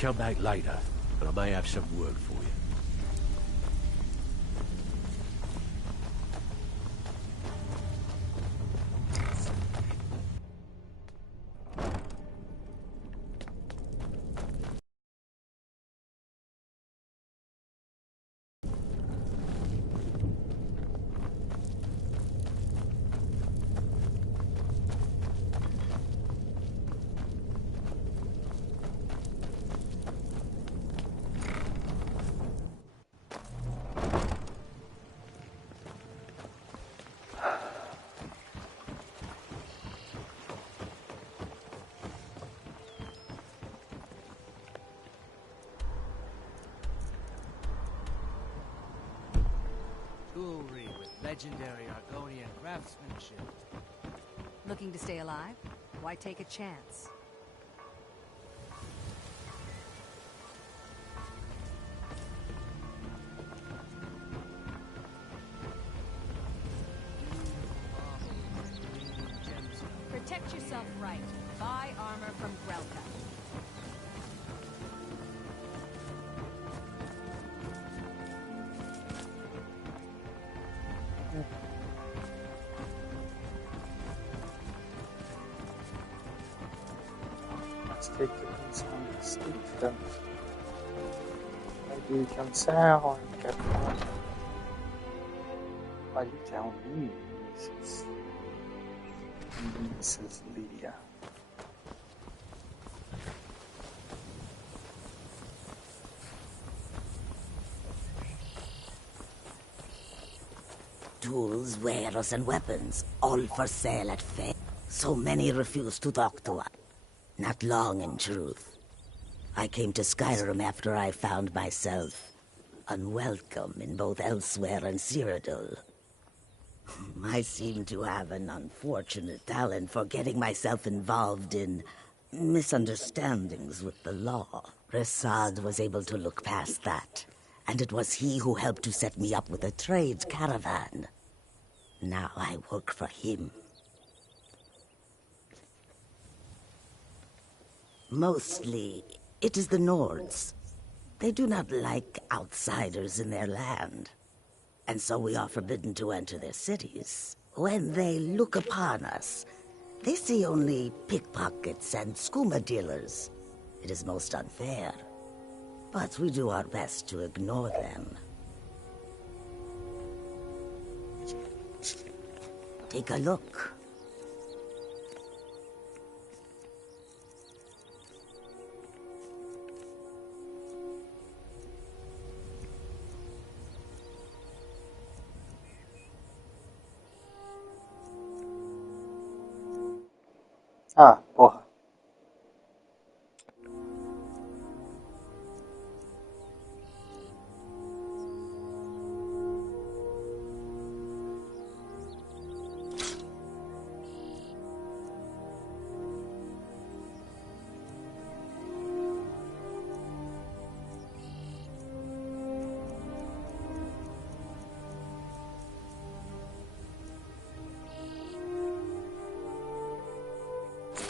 come back later, but I may have some work for you. Jewelry with legendary Argonian craftsmanship. Looking to stay alive? Why take a chance? Protect yourself right. Buy armor from Grelka. Take the piece on the stick. Maybe comme ça, on est capable. Why you tell me, Mrs. Lydia? Tools, wares, and weapons, all for sale at fair. So many refuse to talk to us. Not long, in truth. I came to Skyrim after I found myself unwelcome in both Elsewhere and Cyrodiil. I seem to have an unfortunate talent for getting myself involved in misunderstandings with the law. Resad was able to look past that, and it was he who helped to set me up with a trade caravan. Now I work for him. Mostly, it is the Nords. They do not like outsiders in their land, and so we are forbidden to enter their cities. When they look upon us, they see only pickpockets and skooma dealers. It is most unfair, but we do our best to ignore them. Take a look. Ah, porra.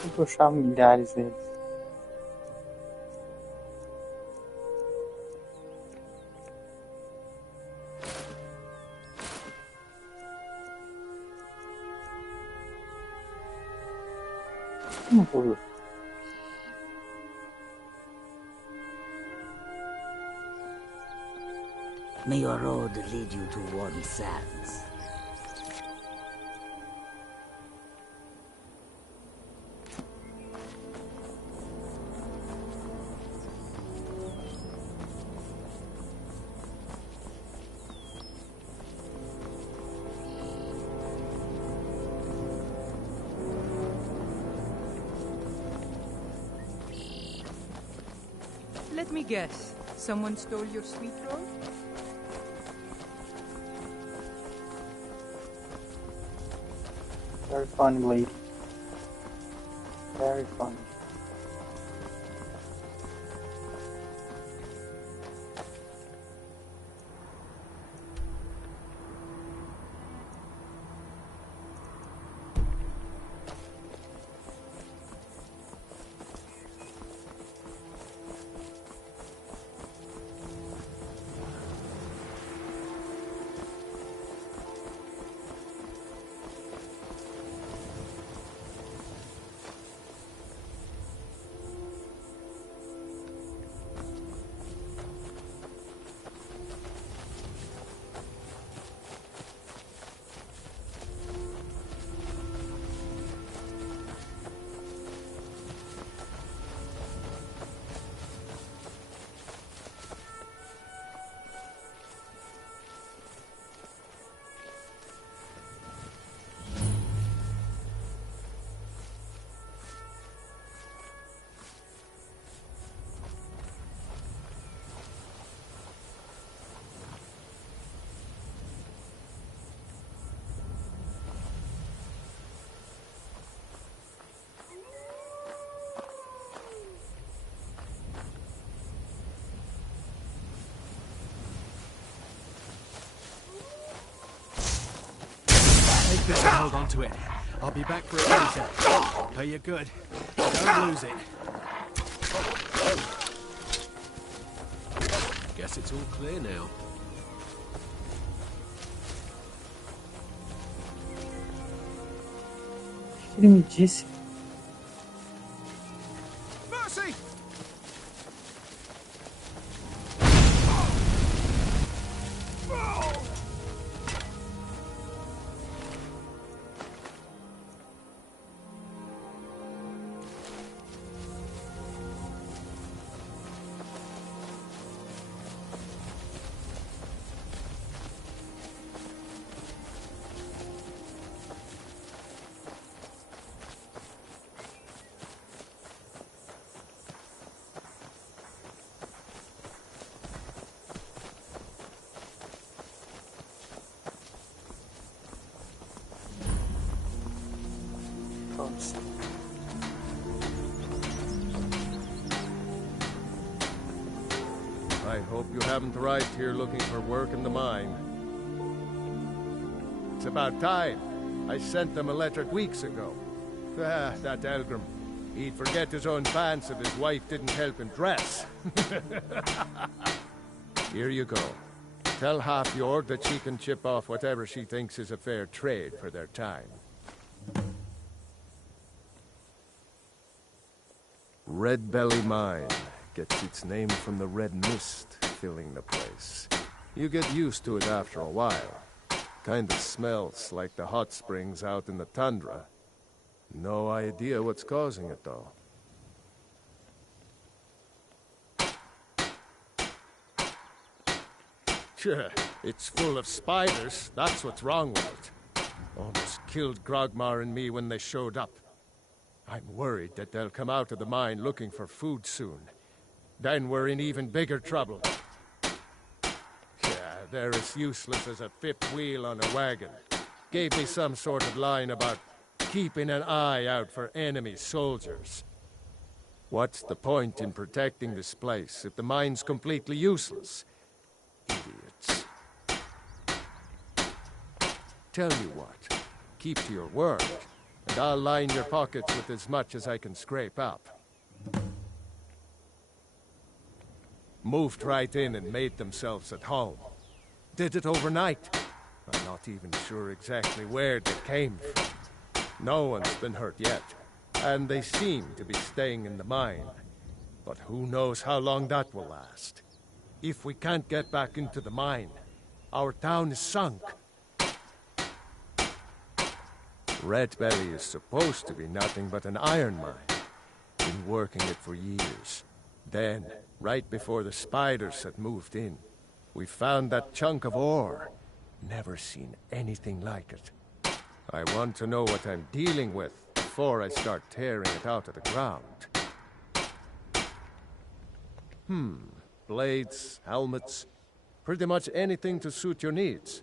Vou puxar milhares deles. Vou. May your road lead you to warm sands. Let me guess. Someone stole your sweet roll? Very funny lady. Very funny. hold on to it. I'll be back for it later. Are you good? Don't lose it. Guess it's all clear now. O que ele me disse? Mercy! Vamos. I hope you haven't arrived here looking for work in the mine. It's about time. I sent them a letter weeks ago. Ah, that Elgrim. He'd forget his own pants if his wife didn't help him dress. Here you go. Tell Half-Yord that she can chip off whatever she thinks is a fair trade for their time. Red Belly Mine gets its name from the red mist filling the place. You get used to it after a while. Kinda smells like the hot springs out in the tundra. No idea what's causing it, though. Sure, it's full of spiders. That's what's wrong with it. Almost killed Grogmar and me when they showed up. I'm worried that they'll come out of the mine looking for food soon. Then we're in even bigger trouble. Yeah, they're as useless as a fifth wheel on a wagon. Gave me some sort of line about keeping an eye out for enemy soldiers. What's the point in protecting this place if the mine's completely useless? Idiots. Tell you what, keep to your word, and I'll line your pockets with as much as I can scrape up. Moved right in and made themselves at home. Did it overnight. I'm not even sure exactly where they came from. No one's been hurt yet, and they seem to be staying in the mine. But who knows how long that will last. If we can't get back into the mine, our town is sunk. Red Belly is supposed to be nothing but an iron mine. Been working it for years. Then, right before the spiders had moved in, we found that chunk of ore. Never seen anything like it. I want to know what I'm dealing with before I start tearing it out of the ground. Blades, helmets, pretty much anything to suit your needs.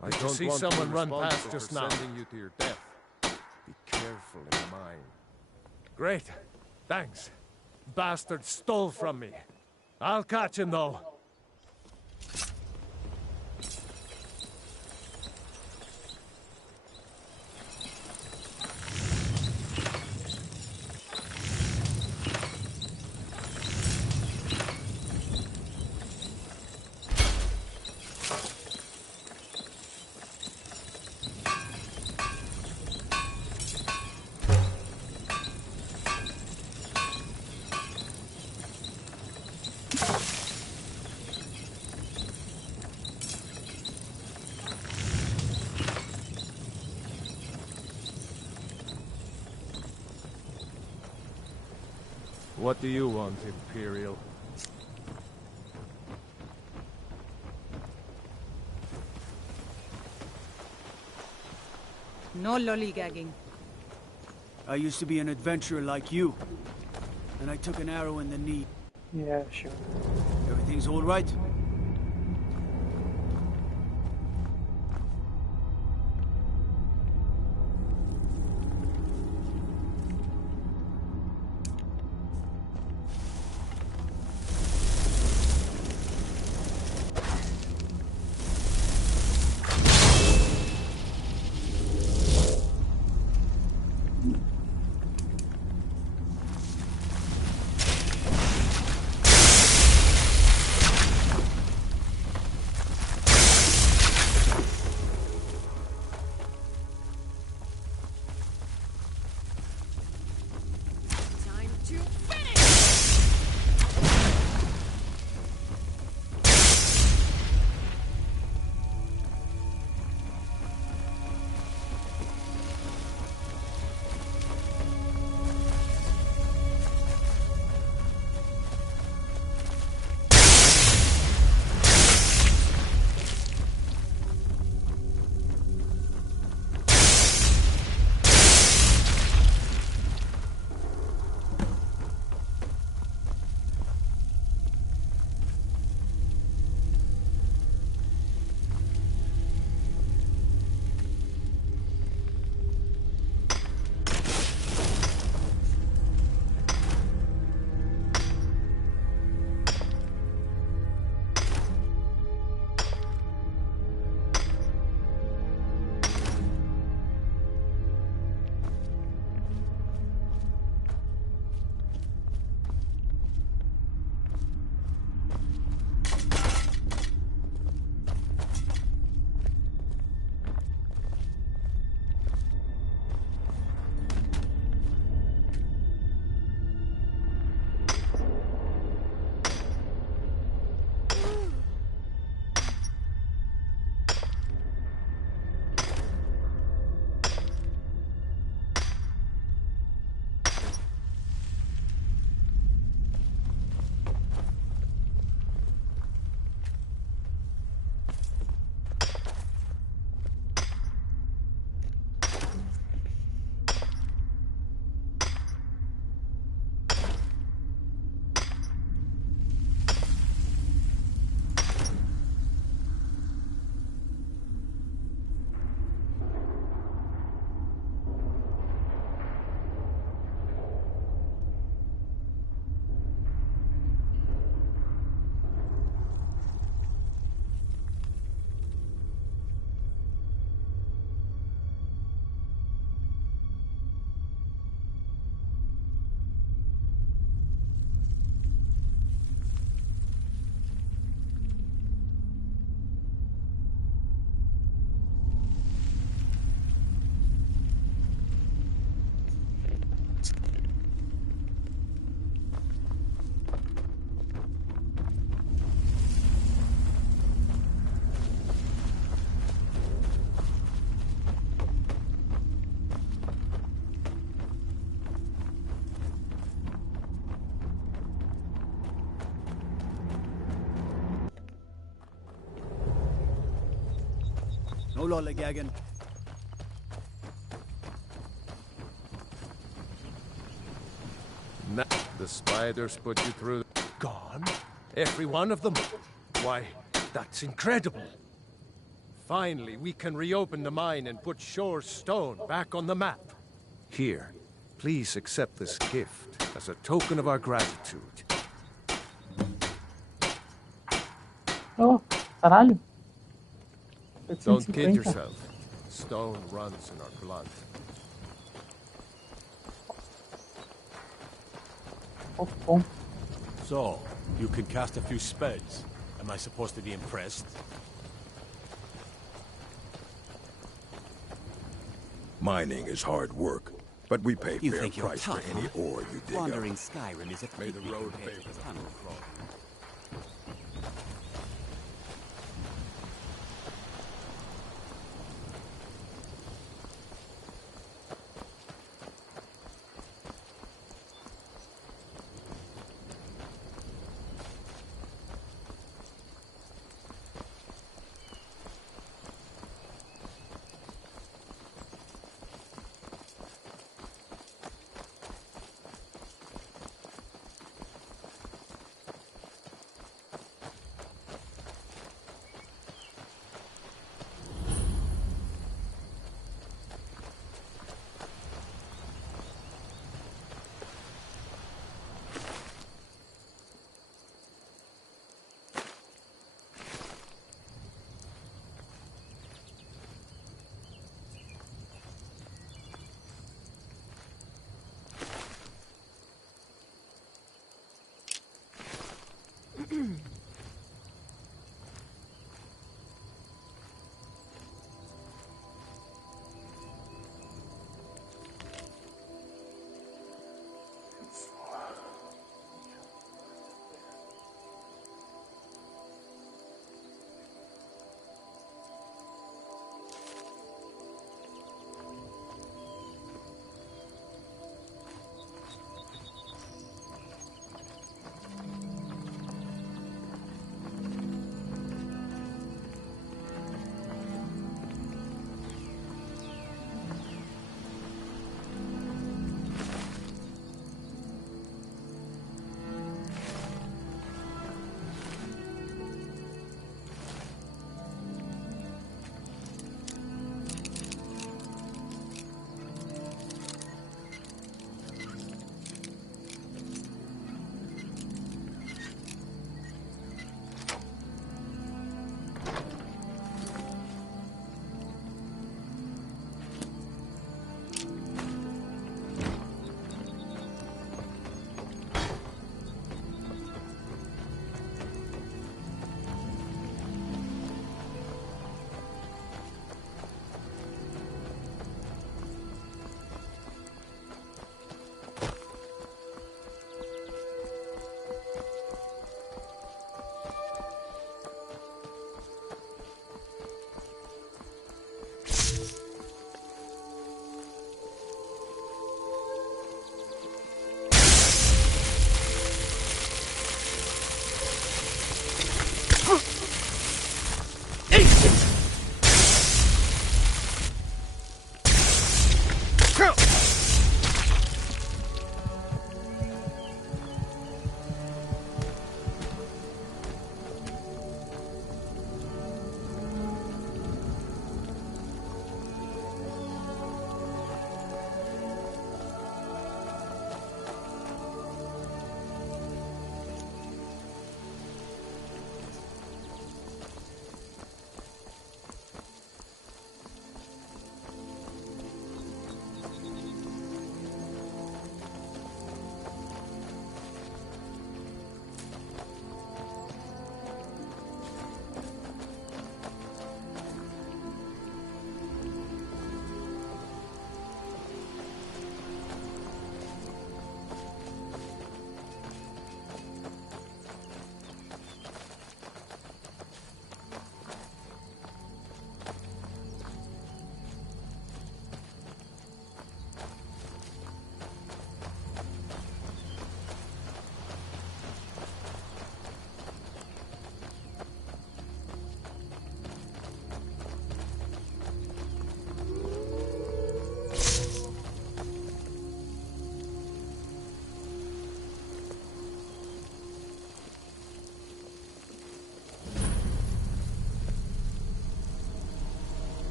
I don't see someone run past just now. Sending you to your death. Be careful in the mine. Great. Thanks. Bastard stole from me. I'll catch him, though. What do you want, Imperial? No lollygagging. I used to be an adventurer like you. And I took an arrow in the knee. Yeah, sure. Everything's all right? Time to finish! No lollygagging. Nah, the spiders put you through. Gone? Every one of them? Why, that's incredible. Finally, we can reopen the mine and put Shore's stone back on the map. Here, please accept this gift as a token of our gratitude. Oh, caralho. Don't kid 850. yourself. Stone runs in our blood. Oh, bom. So, you can cast a few spells. Am I supposed to be impressed? Mining is hard work, but we pay You fair think you're price tough, for any huh? ore you dig Wandering up. Skyrim is a May the creepy road compared favor to the tunnel poor. crawling.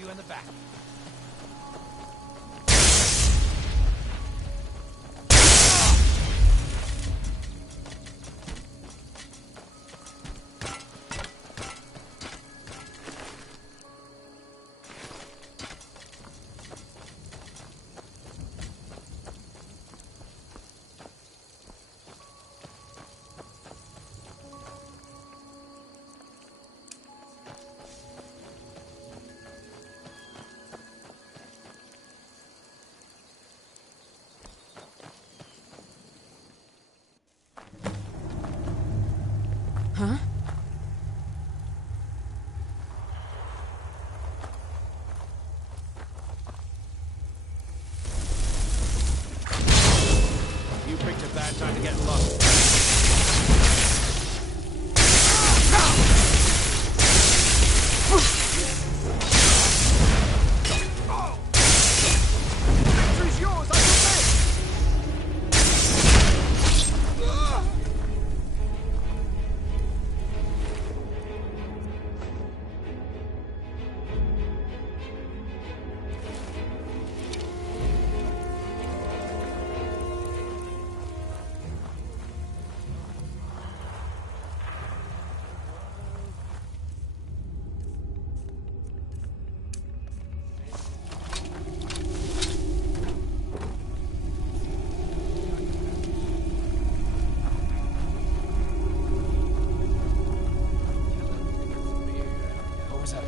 you in the back. Huh? You picked a bad time to get lost. Victory's yours, I submit! What was that?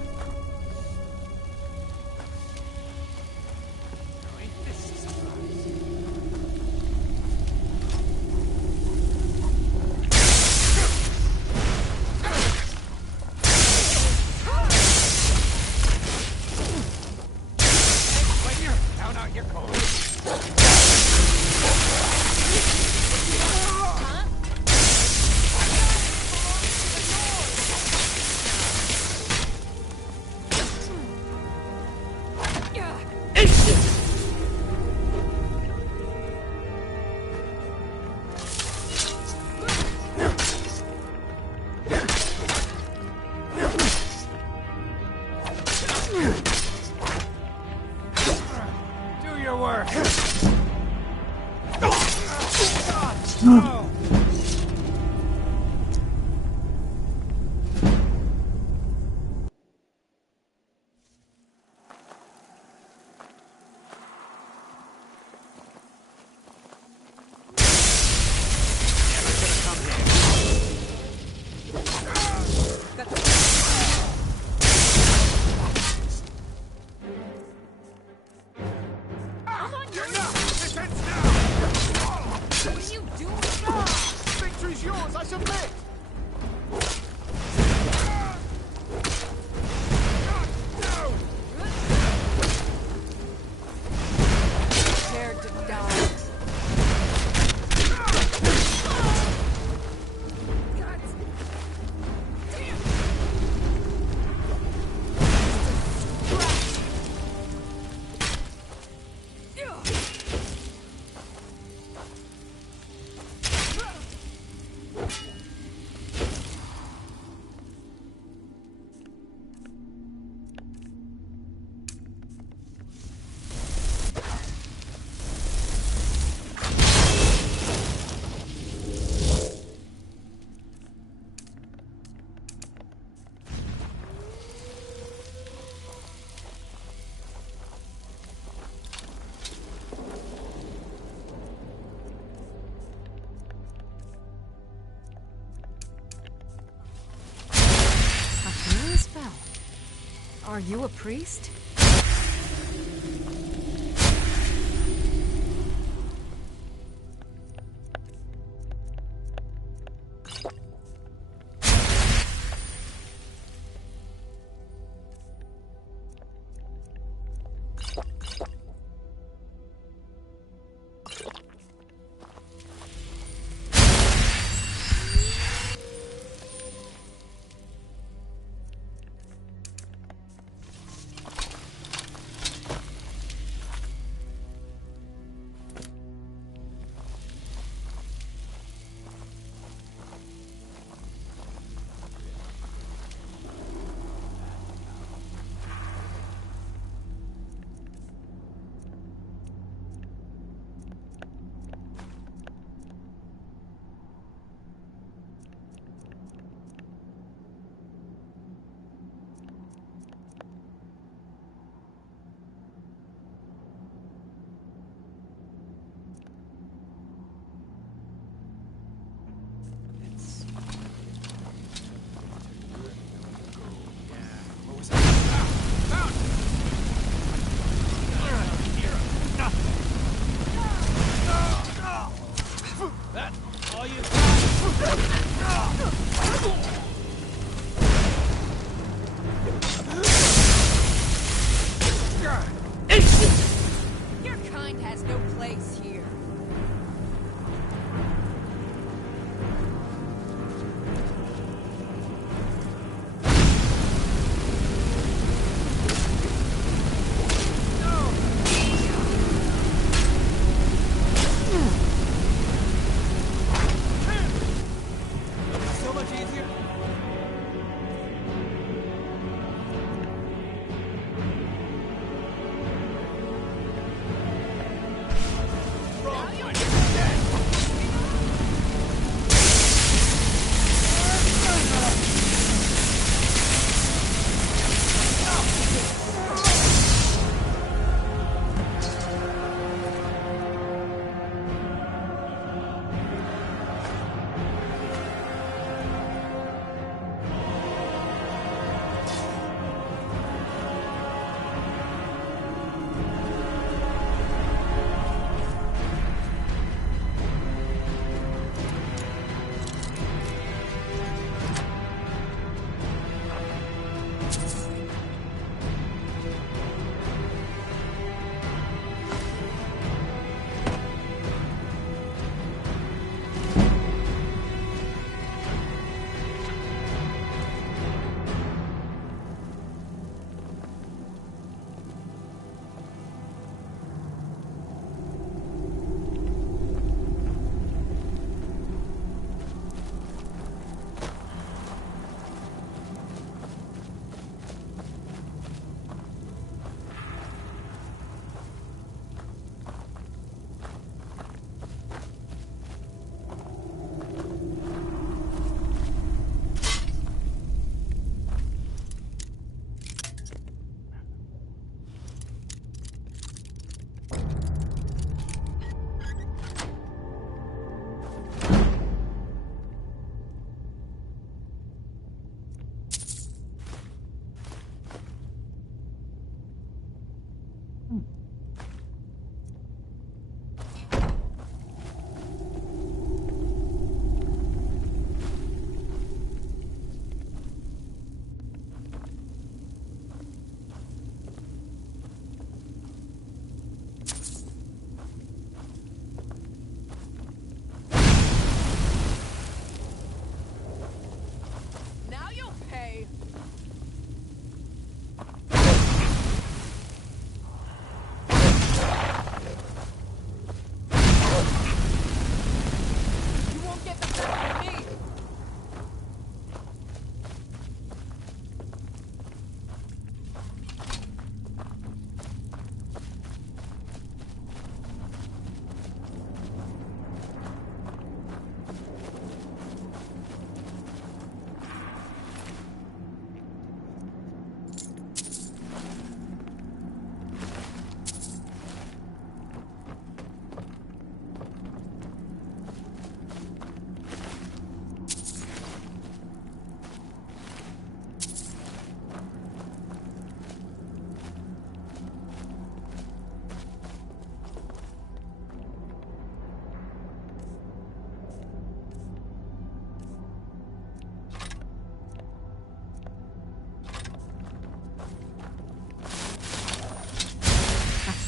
Down out your cold. Do your work. What are you doing? Victory's yours, I submit! Prepare to die. Are you a priest?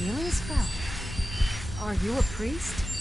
healing spell. Are you a priest?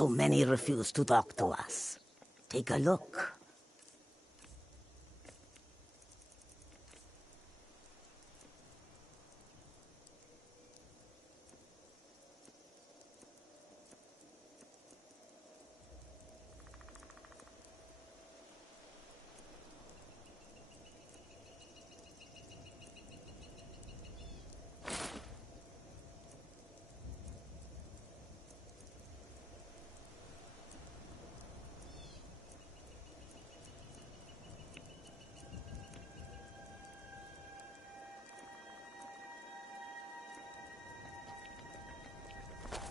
So many refuse to talk to us. Take a look.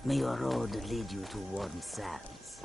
May your road lead you to warm sands.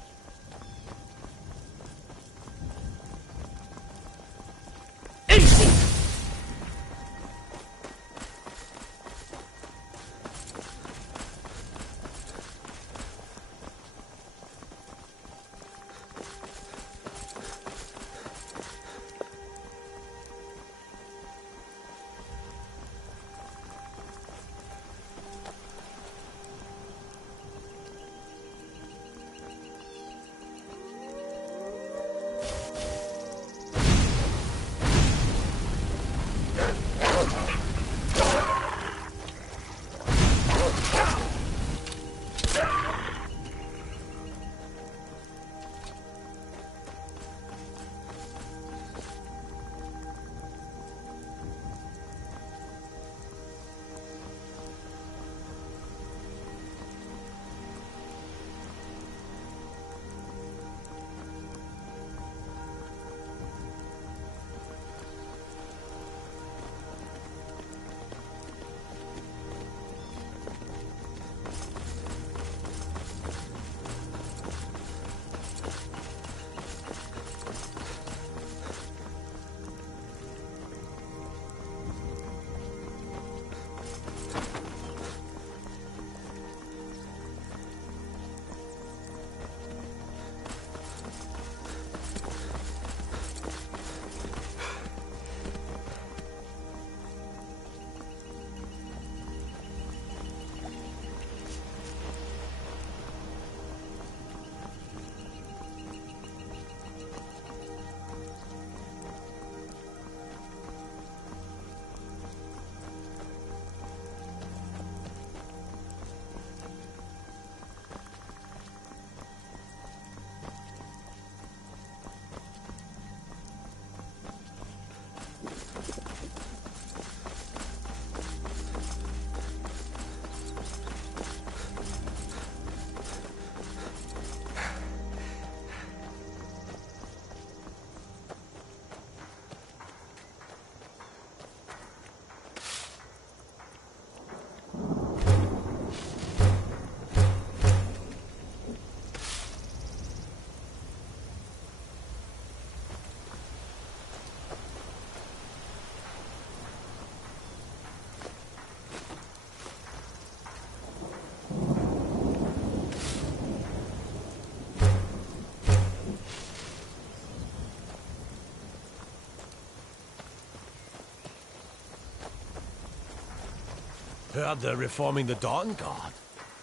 Heard they're reforming the Dawn Guard.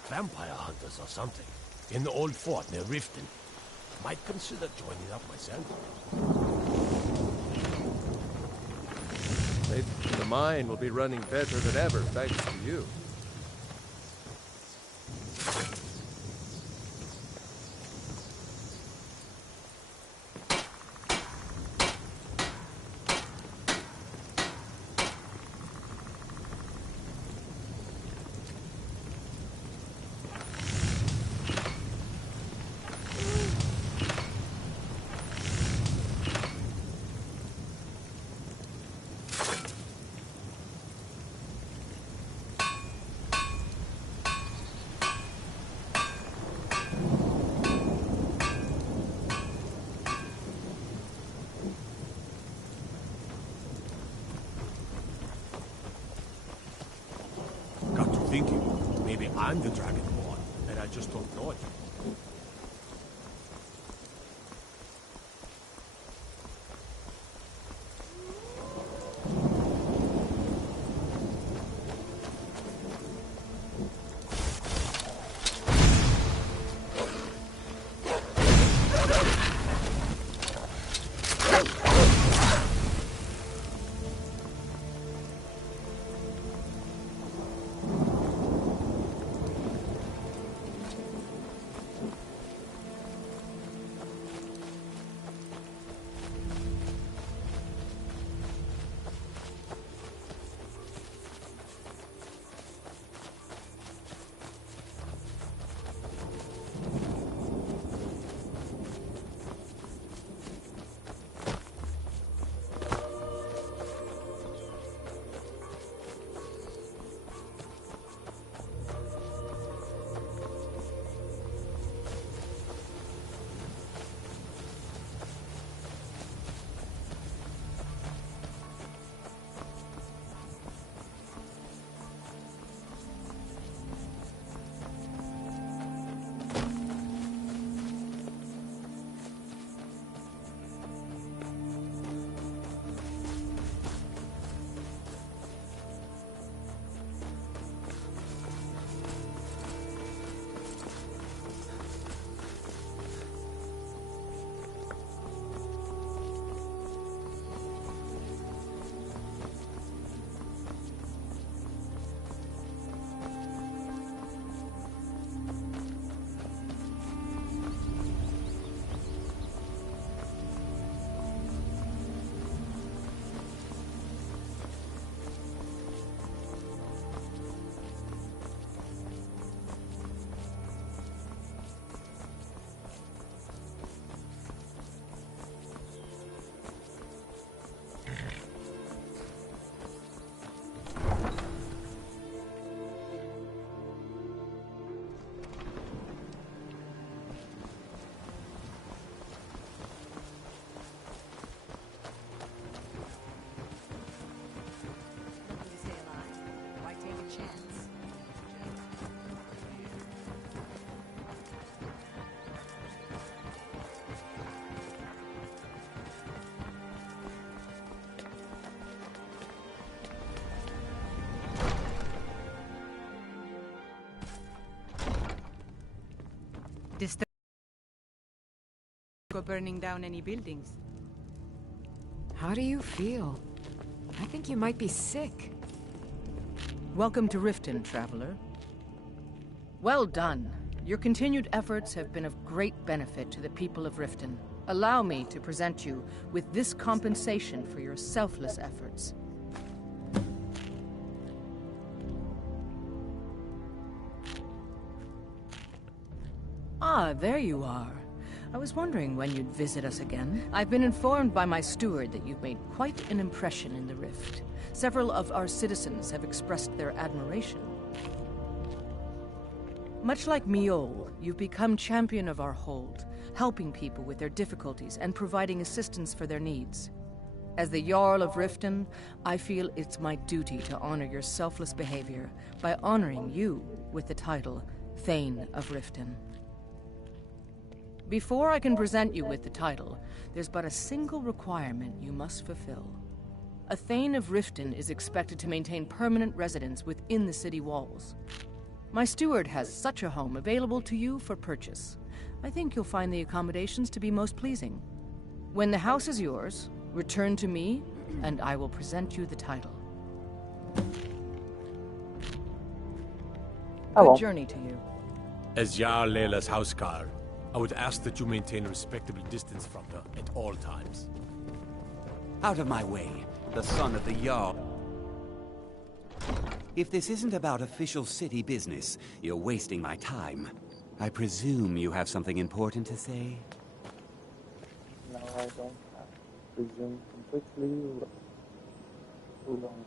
Vampire hunters or something. In the old fort near Riften. Might consider joining up myself. Maybe the mine will be running better than ever, thanks to you. Got to thinking, maybe I'm the Dragonborn, and I just don't know it. Looking to stay alive. Why take a chance? Go burning down any buildings. How do you feel? I think you might be sick. Welcome to Riften, traveler. Well done. Your continued efforts have been of great benefit to the people of Riften. Allow me to present you with this compensation for your selfless efforts. Ah, there you are. I was wondering when you'd visit us again. I've been informed by my steward that you've made quite an impression in the Rift. Several of our citizens have expressed their admiration. Much like Miol, you've become champion of our hold, helping people with their difficulties and providing assistance for their needs. As the Jarl of Riften, I feel it's my duty to honor your selfless behavior by honoring you with the title Thane of Riften. Before I can present you with the title, there's but a single requirement you must fulfill. A Thane of Riften is expected to maintain permanent residence within the city walls. My steward has such a home available to you for purchase. I think you'll find the accommodations to be most pleasing. When the house is yours, return to me, and I will present you the title. Tá Good bom. journey to you. As Jarl Leila's housecarl, I would ask that you maintain a respectable distance from her at all times. Out of my way, the son of the Jarl. If this isn't about official city business, you're wasting my time. I presume you have something important to say? No, I don't have. Presume completely. Too long.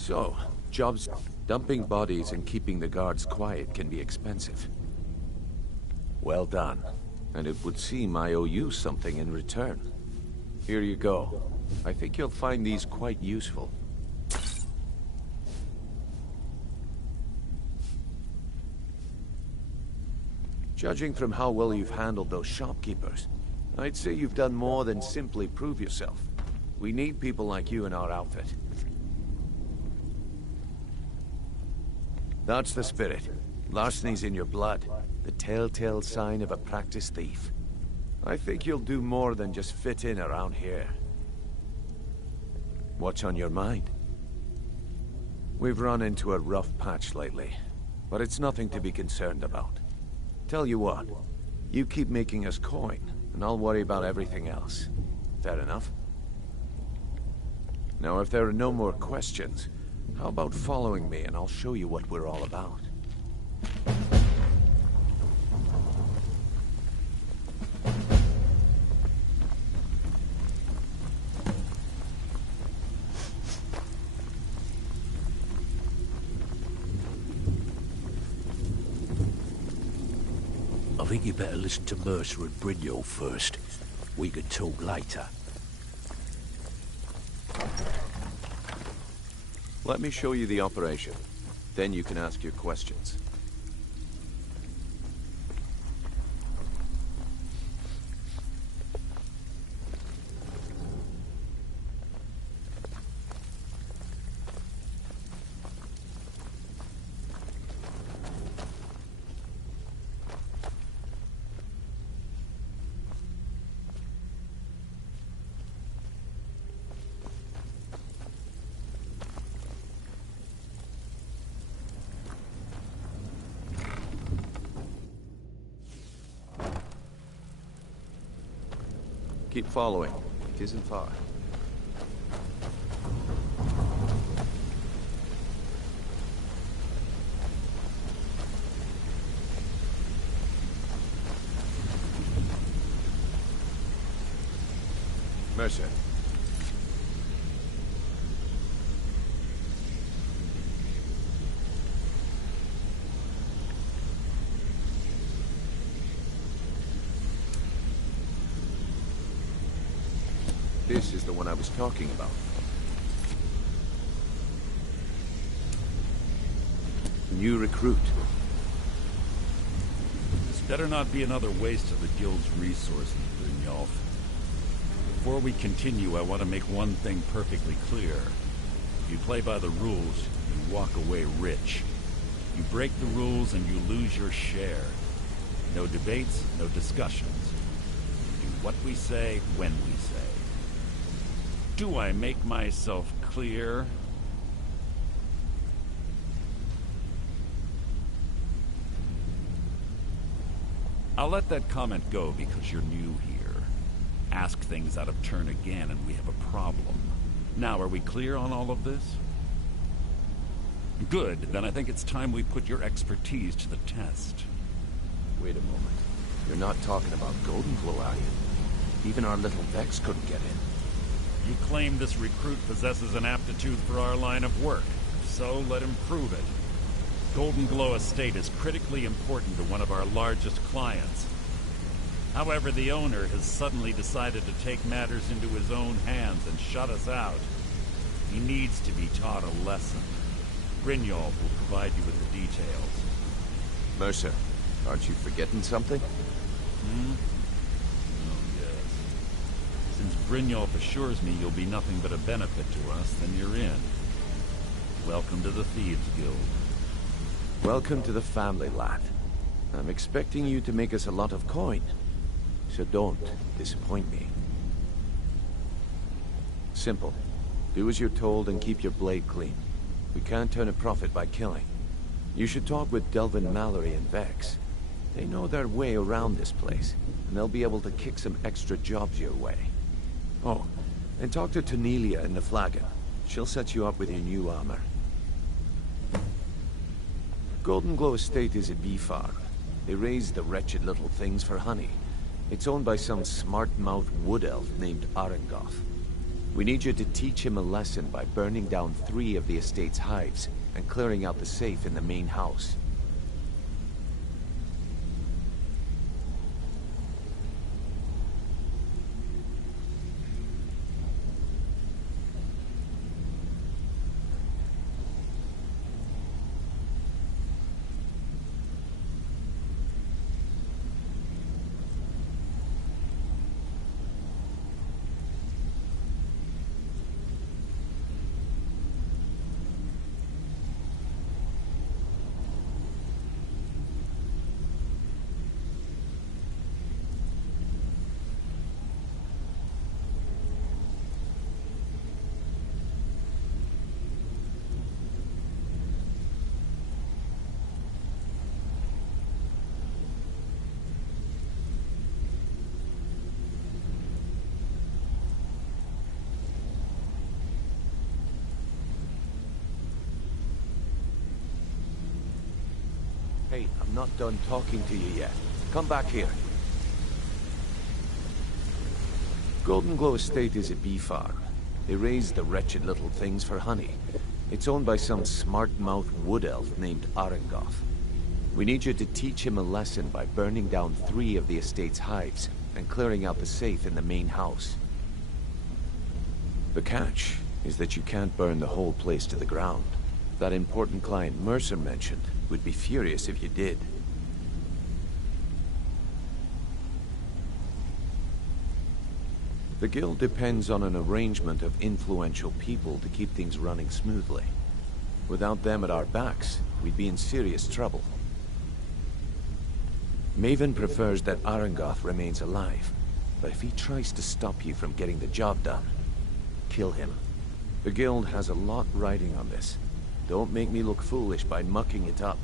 So, jobs... Dumping bodies and keeping the guards quiet can be expensive. Well done. And it would seem I owe you something in return. Here you go. I think you'll find these quite useful. Judging from how well you've handled those shopkeepers, I'd say you've done more than simply prove yourself. We need people like you in our outfit. That's the spirit. Larceny's in your blood. The telltale sign of a practiced thief. I think you'll do more than just fit in around here. What's on your mind? We've run into a rough patch lately, but it's nothing to be concerned about. Tell you what, you keep making us coin, and I'll worry about everything else. Fair enough? Now, if there are no more questions, how about following me and I'll show you what we're all about? I think you better listen to Mercer and Brigno first. We can talk later. Let me show you the operation. Then you can ask your questions. Keep following. It isn't far. Mercer. This is the one I was talking about. New recruit. This better not be another waste of the Guild's resources, Brynjolf. Before we continue, I want to make one thing perfectly clear. If you play by the rules, you walk away rich. You break the rules and you lose your share. No debates, no discussions. We do what we say, when we say. Do I make myself clear? I'll let that comment go because you're new here. Ask things out of turn again and we have a problem. Now, are we clear on all of this? Good, then I think it's time we put your expertise to the test. Wait a moment. You're not talking about Golden Glow, are you? Even our little Vex couldn't get in. You claim this recruit possesses an aptitude for our line of work, so let him prove it. Golden Glow Estate is critically important to one of our largest clients. However, the owner has suddenly decided to take matters into his own hands and shut us out. He needs to be taught a lesson. Brynjolf will provide you with the details. Mercer, aren't you forgetting something? Since Brynjolf assures me you'll be nothing but a benefit to us, then you're in. Welcome to the Thieves Guild. Welcome to the family, lad. I'm expecting you to make us a lot of coin, so don't disappoint me. Simple. Do as you're told and keep your blade clean. We can't turn a profit by killing. You should talk with Delvin Mallory and Vex. They know their way around this place, and they'll be able to kick some extra jobs your way. Oh, and talk to Tanelia in the Flagon. She'll set you up with your new armor. Golden Glow Estate is a bee farm. They raise the wretched little things for honey. It's owned by some smart-mouthed wood elf named Arengoth. We need you to teach him a lesson by burning down 3 of the estate's hives and clearing out the safe in the main house. Hey, I'm not done talking to you yet. Come back here. Golden Glow Estate is a bee farm. They raise the wretched little things for honey. It's owned by some smart-mouthed wood elf named Arengoth. We need you to teach him a lesson by burning down 3 of the estate's hives and clearing out the safe in the main house. The catch is that you can't burn the whole place to the ground. That important client Mercer mentioned would be furious if you did. The guild depends on an arrangement of influential people to keep things running smoothly. Without them at our backs, we'd be in serious trouble. Maven prefers that Arengoth remains alive, but if he tries to stop you from getting the job done, kill him. The guild has a lot riding on this. Don't make me look foolish by mucking it up.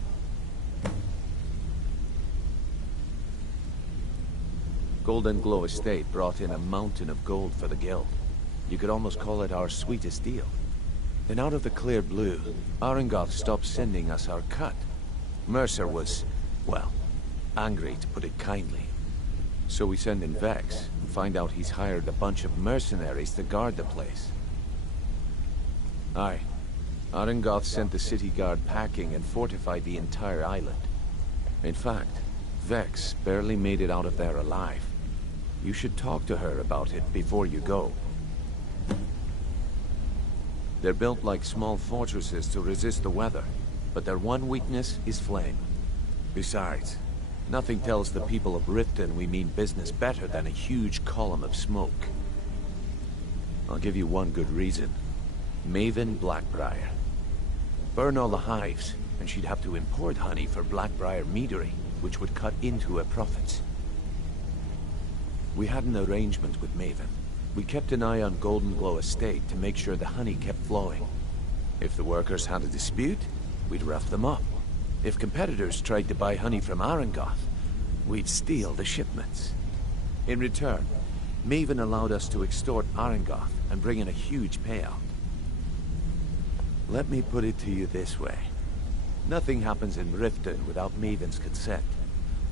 Golden Glow Estate brought in a mountain of gold for the guild. You could almost call it our sweetest deal. Then out of the clear blue, Arengoth stopped sending us our cut. Mercer was, well, angry to put it kindly. So we send in Vex and find out he's hired a bunch of mercenaries to guard the place. Aye. Arengoth sent the city guard packing and fortified the entire island. In fact, Vex barely made it out of there alive. You should talk to her about it before you go. They're built like small fortresses to resist the weather, but their one weakness is flame. Besides, nothing tells the people of Riften we mean business better than a huge column of smoke. I'll give you one good reason. Maven Blackbriar. Burn all the hives, and she'd have to import honey for Blackbriar meadery, which would cut into her profits. We had an arrangement with Maven. We kept an eye on Golden Glow Estate to make sure the honey kept flowing. If the workers had a dispute, we'd rough them up. If competitors tried to buy honey from Arengoth, we'd steal the shipments. In return, Maven allowed us to extort Arengoth and bring in a huge payout. Let me put it to you this way. Nothing happens in Riften without Maven's consent.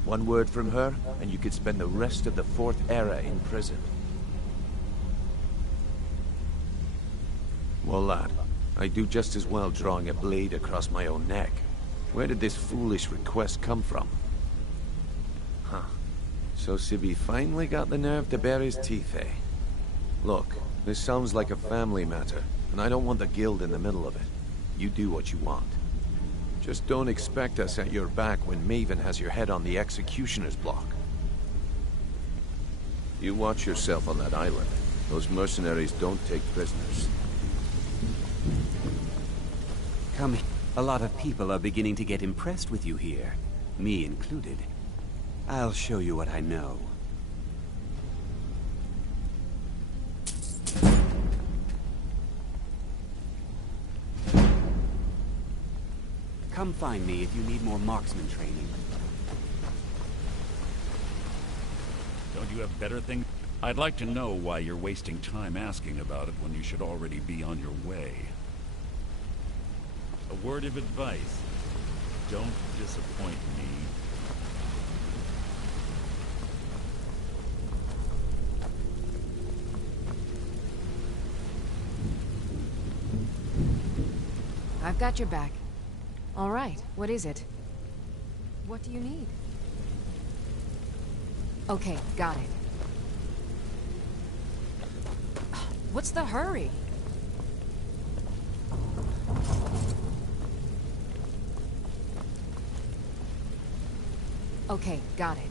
One word from her, and you could spend the rest of the 4th era in prison. Well, lad, I do just as well drawing a blade across my own neck. Where did this foolish request come from? Huh. So Sibby finally got the nerve to bare his teeth, eh? Look, this sounds like a family matter, and I don't want the guild in the middle of it. You do what you want. Just don't expect us at your back when Maven has your head on the executioner's block. You watch yourself on that island. Those mercenaries don't take prisoners. Come, a lot of people are beginning to get impressed with you here, me included. I'll show you what I know. Come find me if you need more marksman training. Don't you have better things? I'd like to know why you're wasting time asking about it when you should already be on your way. A word of advice. Don't disappoint me. I've got your back. All right, what is it? What do you need? Okay, got it. What's the hurry? Okay, got it.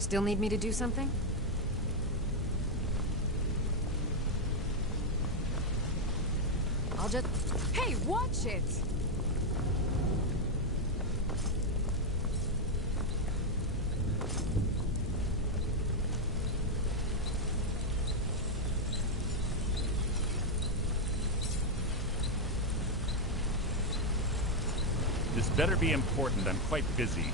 Still need me to do something? I'll just... Hey, watch it! This better be important. I'm quite busy.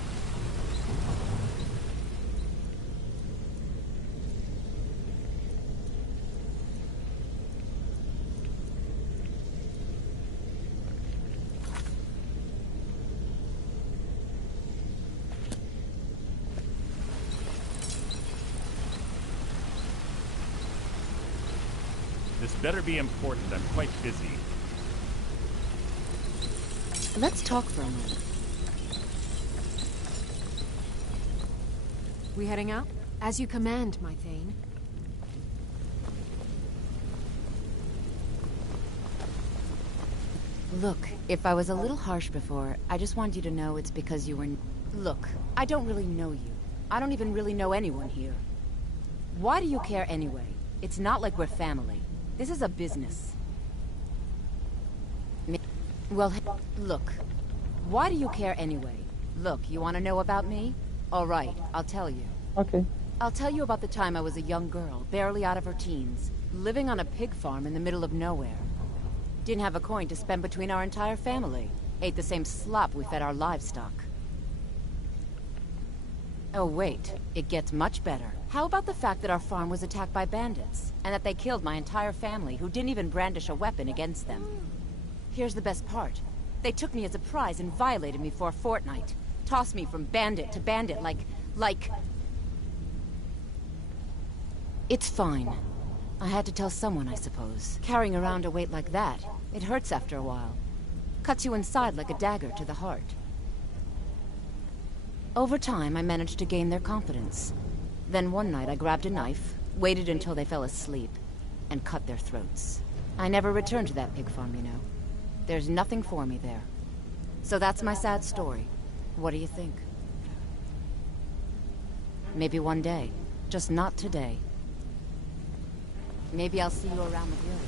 This better be important. I'm quite busy. Let's talk for a moment. We heading out? As you command, my Thane. Look, if I was a little harsh before, I just want you to know it's because you were... Look, I don't really know you. I don't even really know anyone here. Why do you care anyway? It's not like we're family. This is a business. Well, look. Why do you care anyway? Look, you want to know about me? All right, I'll tell you. Okay. I'll tell you about the time I was a young girl, barely out of her teens, living on a pig farm in the middle of nowhere. Didn't have a coin to spend between our entire family. Ate the same slop we fed our livestock. Oh wait, it gets much better. How about the fact that our farm was attacked by bandits, and that they killed my entire family who didn't even brandish a weapon against them? Here's the best part. They took me as a prize and violated me for a fortnight. Tossed me from bandit to bandit like... It's fine. I had to tell someone, I suppose. Carrying around a weight like that, it hurts after a while. Cuts you inside like a dagger to the heart. Over time, I managed to gain their confidence. Then one night I grabbed a knife, waited until they fell asleep, and cut their throats. I never returned to that pig farm, you know. There's nothing for me there. So that's my sad story. What do you think? Maybe one day. Just not today. Maybe I'll see you around the village.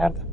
Merda.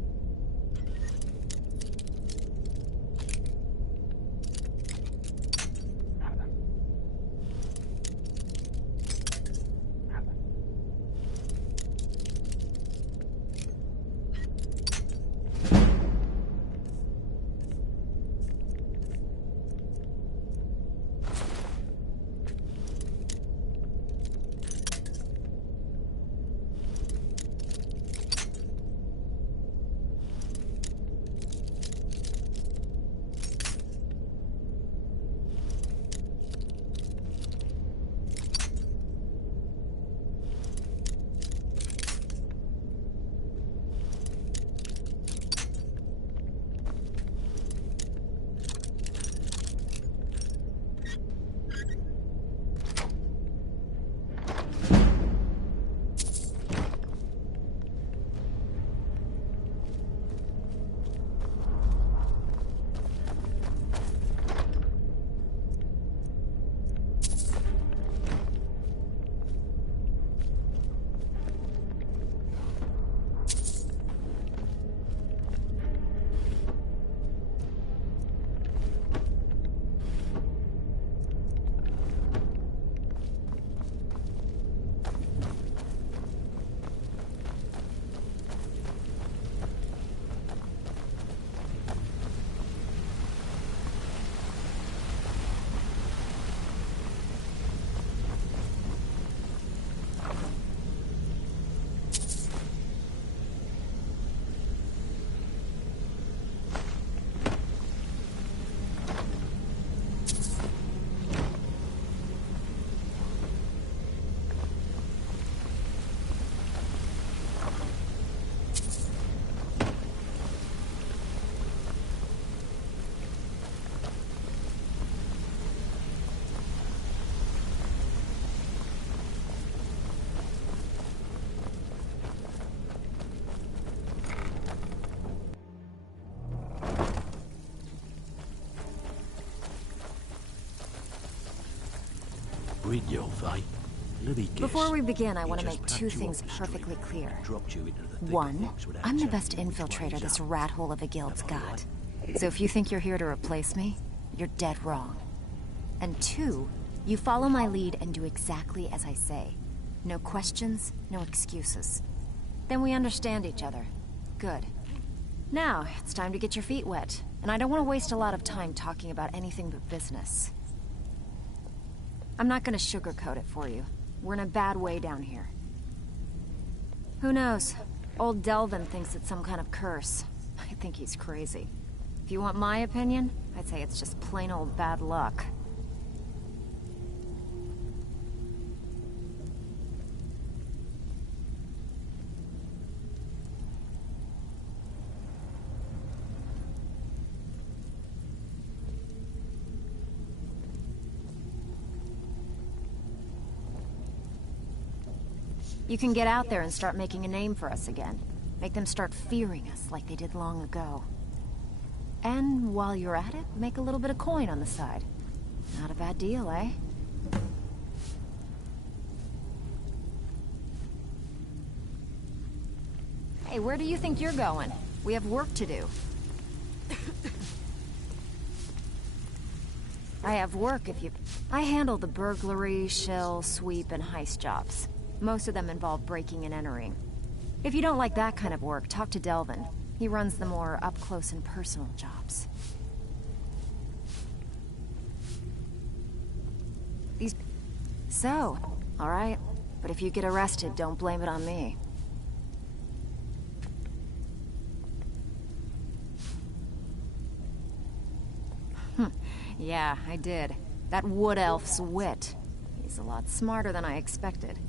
Before we begin, I want to make two things perfectly clear. One, I'm the best infiltrator this rat hole of a guild's got. So if you think you're here to replace me, you're dead wrong. And two, you follow my lead and do exactly as I say. No questions, no excuses. Then we understand each other. Good. Now, it's time to get your feet wet. And I don't want to waste a lot of time talking about anything but business. I'm not gonna sugarcoat it for you. We're in a bad way down here. Who knows? Old Delvin thinks it's some kind of curse. I think he's crazy. If you want my opinion, I'd say it's just plain old bad luck. You can get out there and start making a name for us again. Make them start fearing us like they did long ago. And while you're at it, make a little bit of coin on the side. Not a bad deal, eh? Hey, where do you think you're going? We have work to do. I have work if you... I handle the burglary, shell, sweep, and heist jobs. Most of them involve breaking and entering. If you don't like that kind of work, talk to Delvin. He runs the more up-close and personal jobs. These... So, alright. But if you get arrested, don't blame it on me. Yeah, I did. That wood elf's wit. He's a lot smarter than I expected.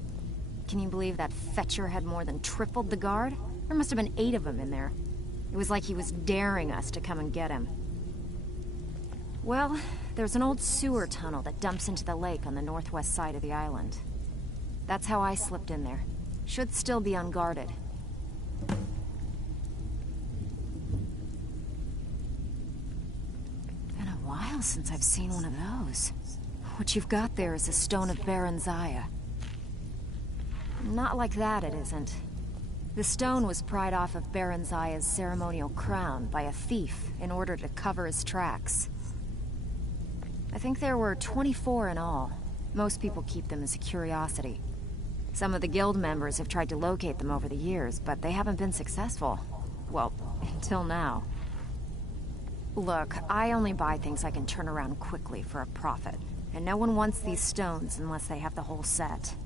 Can you believe that fetcher had more than tripled the guard? There must have been 8 of them in there. It was like he was daring us to come and get him. Well, there's an old sewer tunnel that dumps into the lake on the northwest side of the island. That's how I slipped in there. Should still be unguarded. Been a while since I've seen one of those. What you've got there is a stone of Baron Zaya. Not like that, it isn't. The stone was pried off of Baron Zaya's ceremonial crown by a thief in order to cover his tracks. I think there were 24 in all. Most people keep them as a curiosity. Some of the guild members have tried to locate them over the years, but they haven't been successful. Well, until now. Look, I only buy things I can turn around quickly for a profit. And no one wants these stones unless they have the whole set.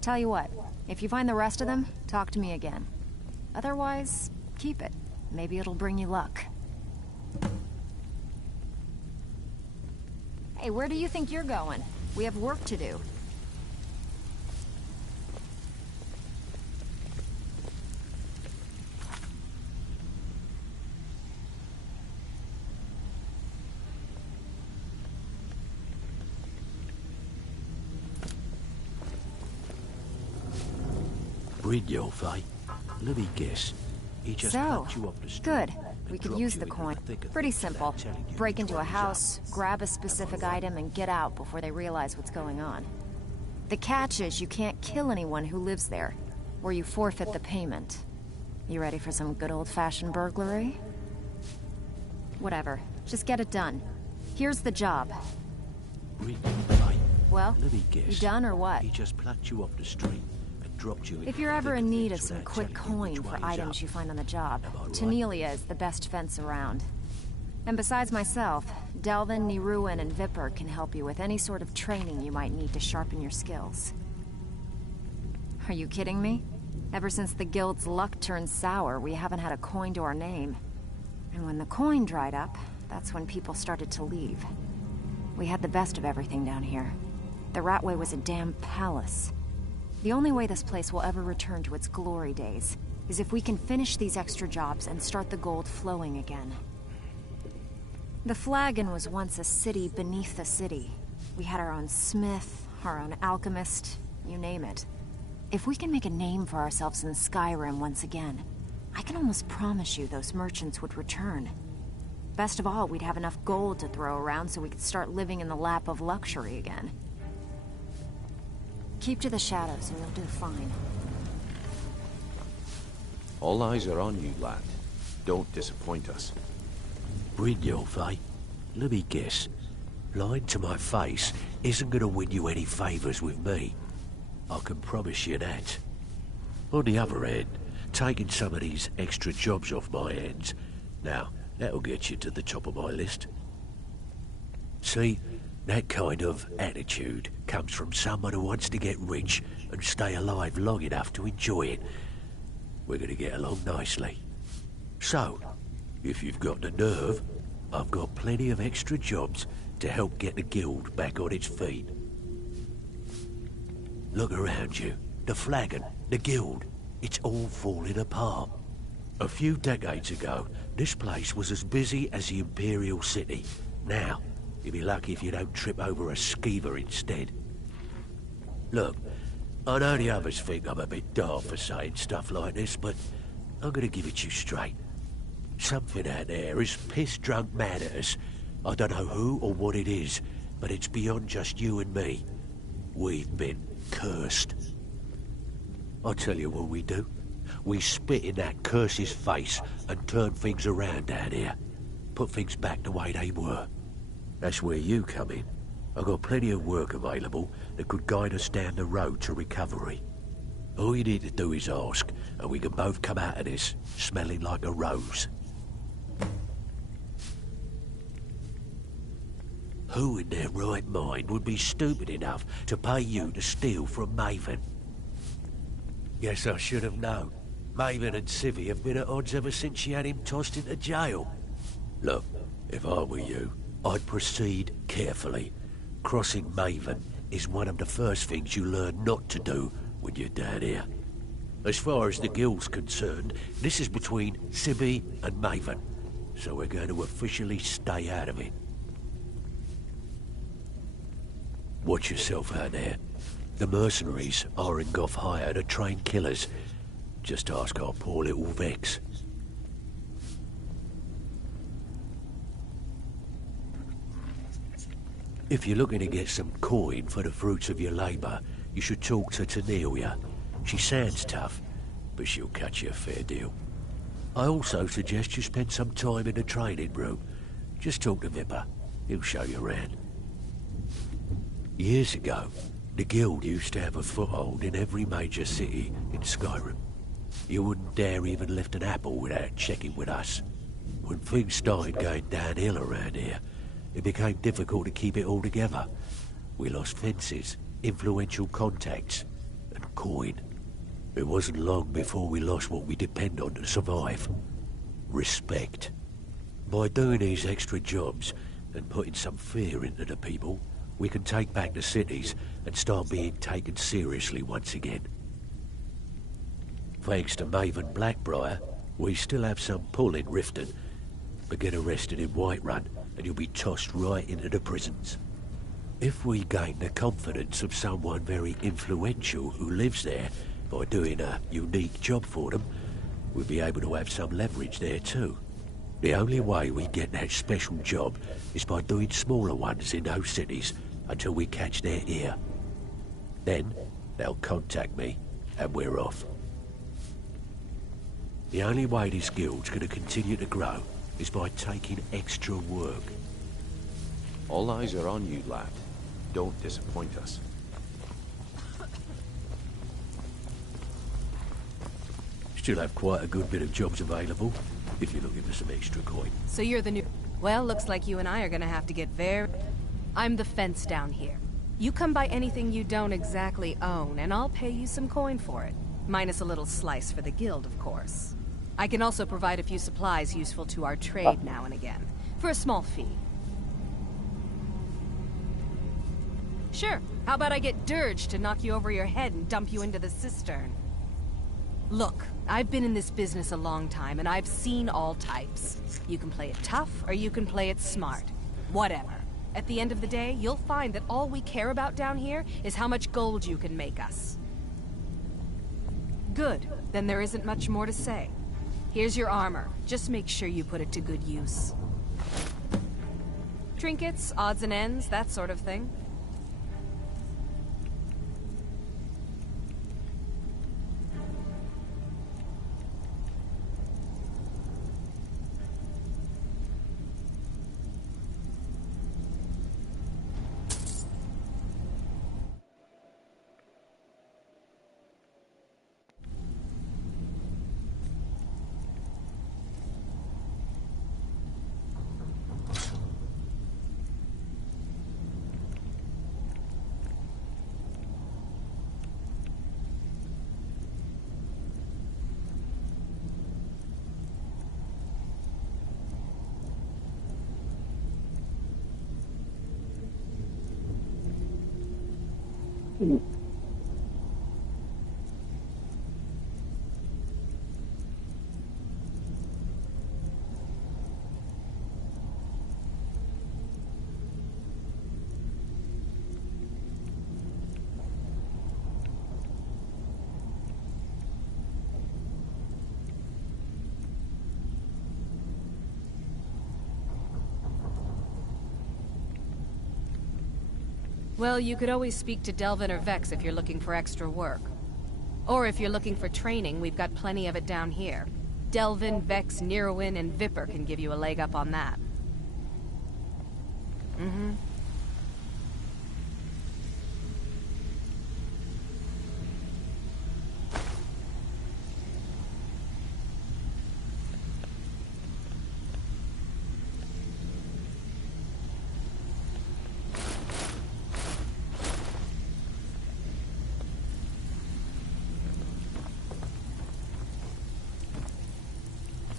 Tell you what, if you find the rest of them, talk to me again. Otherwise, keep it. Maybe it'll bring you luck. Hey, where do you think you're going? We have work to do. Brynjolf, eh? Let me guess. He just plucked you off the street. Good. We could use the coin. Pretty simple. Break into a house, grab a specific item, and get out before they realize what's going on. The catch is you can't kill anyone who lives there, or you forfeit the payment. You ready for some good old-fashioned burglary? Whatever. Just get it done. Here's the job. Brynjolf, eh? Well, let me guess. you done or what? He just plucked you off the street. If you're ever in need of some quick coin for items you find on the job, Tanelia is the best fence around. And besides myself, Delvin, Niruin, and Vipper can help you with any sort of training you might need to sharpen your skills. Are you kidding me? Ever since the guild's luck turned sour, we haven't had a coin to our name. And when the coin dried up, that's when people started to leave. We had the best of everything down here. The Ratway was a damn palace. The only way this place will ever return to its glory days is if we can finish these extra jobs and start the gold flowing again. The Flagon was once a city beneath the city. We had our own smith, our own alchemist, you name it. If we can make a name for ourselves in Skyrim once again, I can almost promise you those merchants would return. Best of all, we'd have enough gold to throw around so we could start living in the lap of luxury again. Keep to the shadows and you'll do fine. All eyes are on you, lad. Don't disappoint us. Brynjolf, eh? Let me guess. Lying to my face isn't gonna win you any favors with me. I can promise you that. On the other hand, taking some of these extra jobs off my hands, now, that'll get you to the top of my list. See? That kind of attitude comes from someone who wants to get rich and stay alive long enough to enjoy it. We're gonna get along nicely. So, if you've got the nerve, I've got plenty of extra jobs to help get the guild back on its feet. Look around you. The Flagon, the guild, it's all falling apart. A few decades ago, this place was as busy as the Imperial City. Now, you'll be lucky if you don't trip over a skeever instead. Look, I know the others think I'm a bit daft for saying stuff like this, but I'm gonna give it to you straight. Something out there is piss-drunk mad at us. I don't know who or what it is, but it's beyond just you and me. We've been cursed. I'll tell you what we do. We spit in that curse's face and turn things around down here. Put things back the way they were. That's where you come in. I've got plenty of work available that could guide us down the road to recovery. All you need to do is ask, and we can both come out of this smelling like a rose. Who in their right mind would be stupid enough to pay you to steal from Maven? Guess I should have known. Maven and Civvy have been at odds ever since she had him tossed into jail. Look, if I were you, I'd proceed carefully. Crossing Maven is one of the first things you learn not to do when you're down here. As far as the guild's concerned, this is between Civvy and Maven, so we're going to officially stay out of it. Watch yourself out there. The mercenaries are in Goth hire to train killers. Just ask our poor little Vex. If you're looking to get some coin for the fruits of your labor, you should talk to Tanelia. She sounds tough, but she'll cut you a fair deal. I also suggest you spend some time in the training room. Just talk to Vipper. He'll show you around. Years ago, the guild used to have a foothold in every major city in Skyrim. You wouldn't dare even lift an apple without checking with us. When things started going downhill around here, it became difficult to keep it all together. We lost fences, influential contacts, and coin. It wasn't long before we lost what we depend on to survive. Respect. By doing these extra jobs and putting some fear into the people, we can take back the cities and start being taken seriously once again. Thanks to Maven Blackbriar, we still have some pull in Riften, but get arrested in Whiterun and you'll be tossed right into the prisons. If we gain the confidence of someone very influential who lives there by doing a unique job for them, we'll be able to have some leverage there too. The only way we get that special job is by doing smaller ones in those cities until we catch their ear. Then, they'll contact me, and we're off. The only way this guild's gonna continue to grow is by taking extra work. All eyes are on you, lad. Don't disappoint us. Still have quite a good bit of jobs available, if you're looking for some extra coin. So you're the new... Well, looks like you and I are gonna have to get very... I'm the fence down here. You come by anything you don't exactly own, and I'll pay you some coin for it. Minus a little slice for the guild, of course. I can also provide a few supplies useful to our trade now and again, for a small fee. Sure, how about I get Dirge to knock you over your head and dump you into the cistern? Look, I've been in this business a long time, and I've seen all types. You can play it tough, or you can play it smart. Whatever. At the end of the day, you'll find that all we care about down here is how much gold you can make us. Good. Then there isn't much more to say. Here's your armor. Just make sure you put it to good use. Trinkets, odds and ends, that sort of thing. Well, you could always speak to Delvin or Vex if you're looking for extra work. Or if you're looking for training, we've got plenty of it down here. Delvin, Vex, Neruin, and Vipper can give you a leg up on that. Mm-hmm.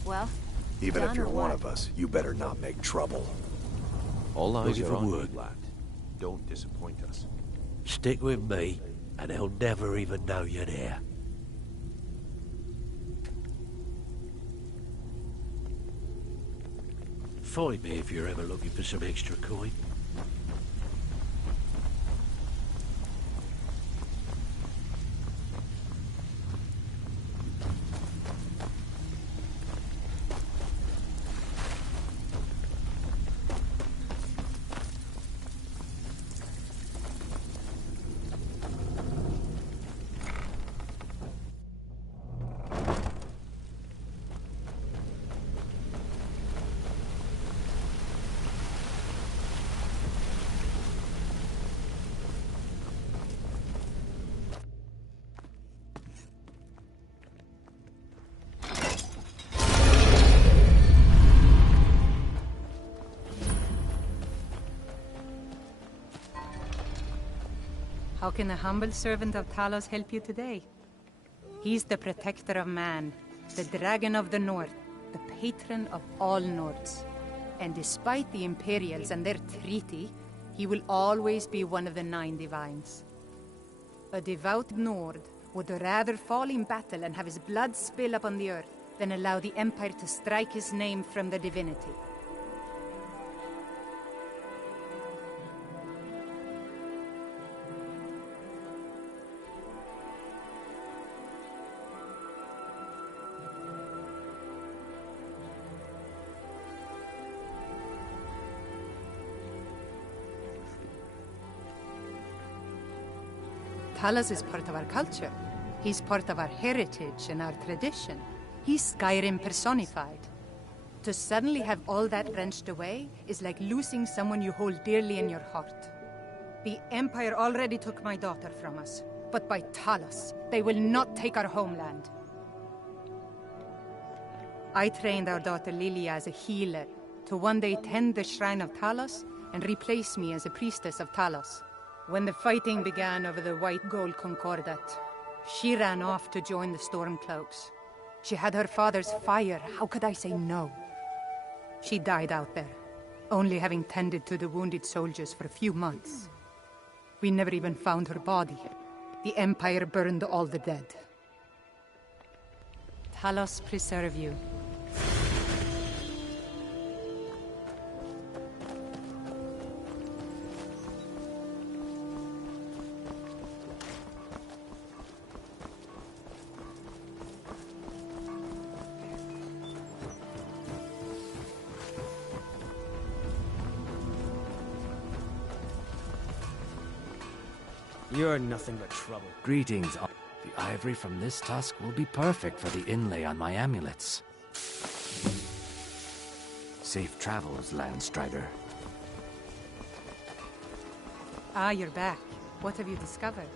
Well, Even if done you're or one what? of us, you better not make trouble. All eyes Looking are for on work. you, lad. Don't disappoint us. Stick with me, and they'll never even know you're there. Find me if you're ever looking for some extra coin. How can a humble servant of Talos help you today? He's the protector of man, the dragon of the north, the patron of all Nords. And despite the Imperials and their treaty, he will always be one of the 9 divines. A devout Nord would rather fall in battle and have his blood spill upon the earth than allow the Empire to strike his name from the divinity. Talos is part of our culture. He's part of our heritage and our tradition. He's Skyrim personified. To suddenly have all that wrenched away is like losing someone you hold dearly in your heart. The Empire already took my daughter from us, but by Talos, they will not take our homeland. I trained our daughter Lilia as a healer to one day tend the shrine of Talos and replace me as a priestess of Talos. When the fighting began over the white gold concordat, she ran off to join the Stormcloaks. She had her father's fire. How could I say no? She died out there, only having tended to the wounded soldiers for a few months. We never even found her body. The Empire burned all the dead. Talos preserve you. You're nothing but trouble. Greetings. The ivory from this tusk will be perfect for the inlay on my amulets. Safe travels, Landstrider. Ah, you're back. What have you discovered?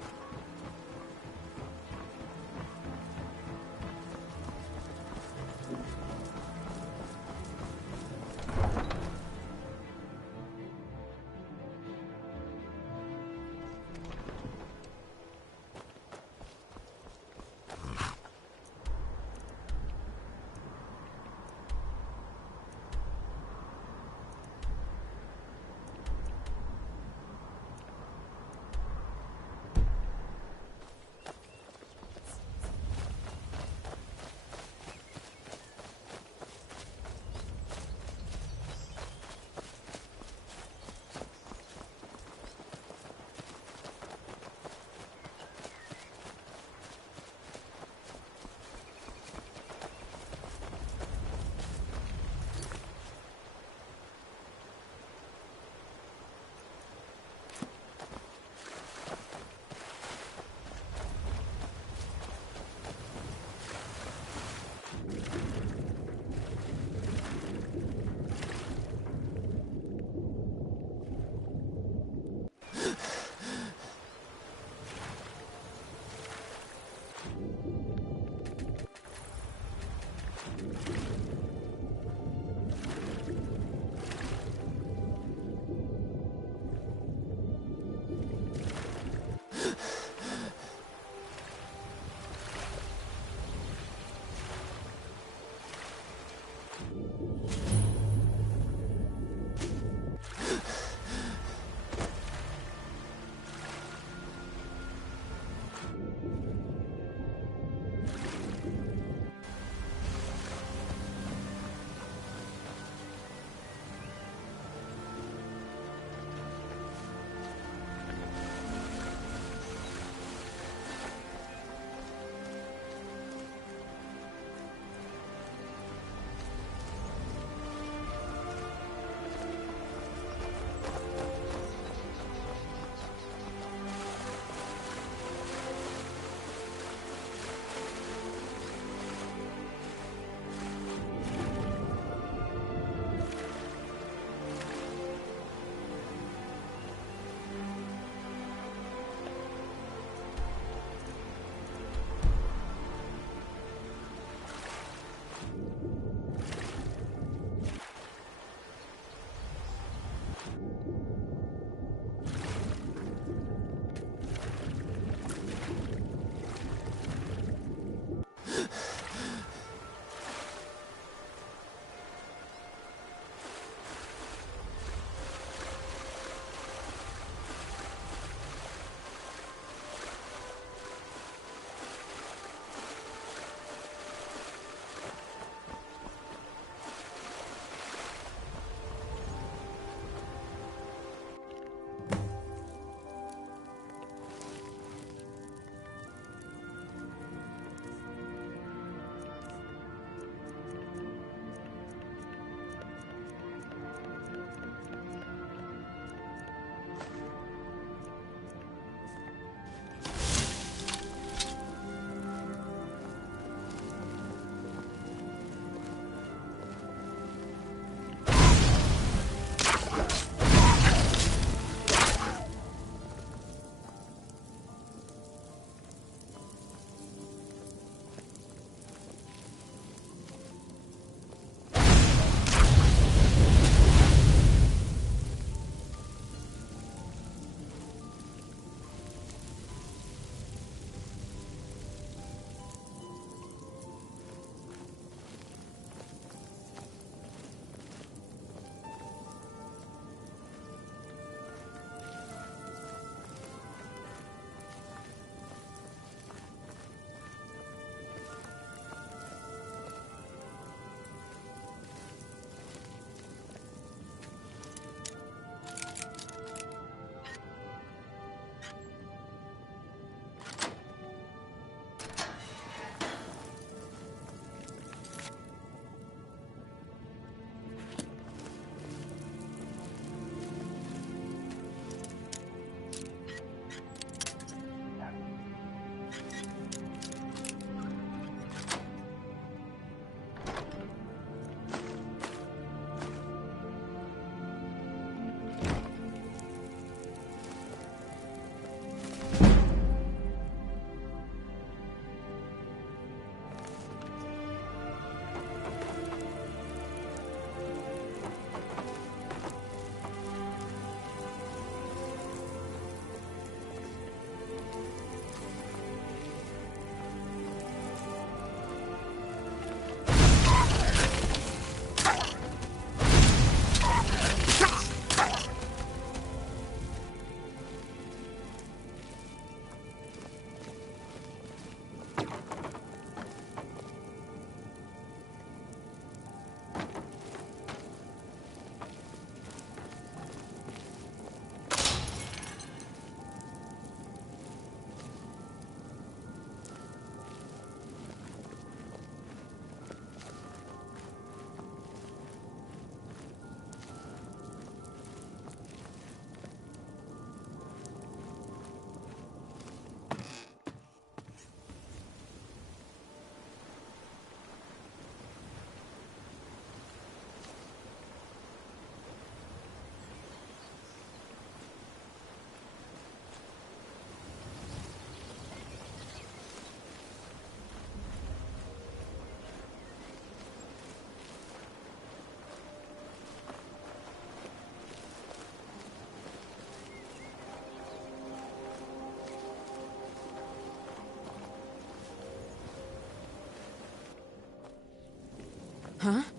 Huh?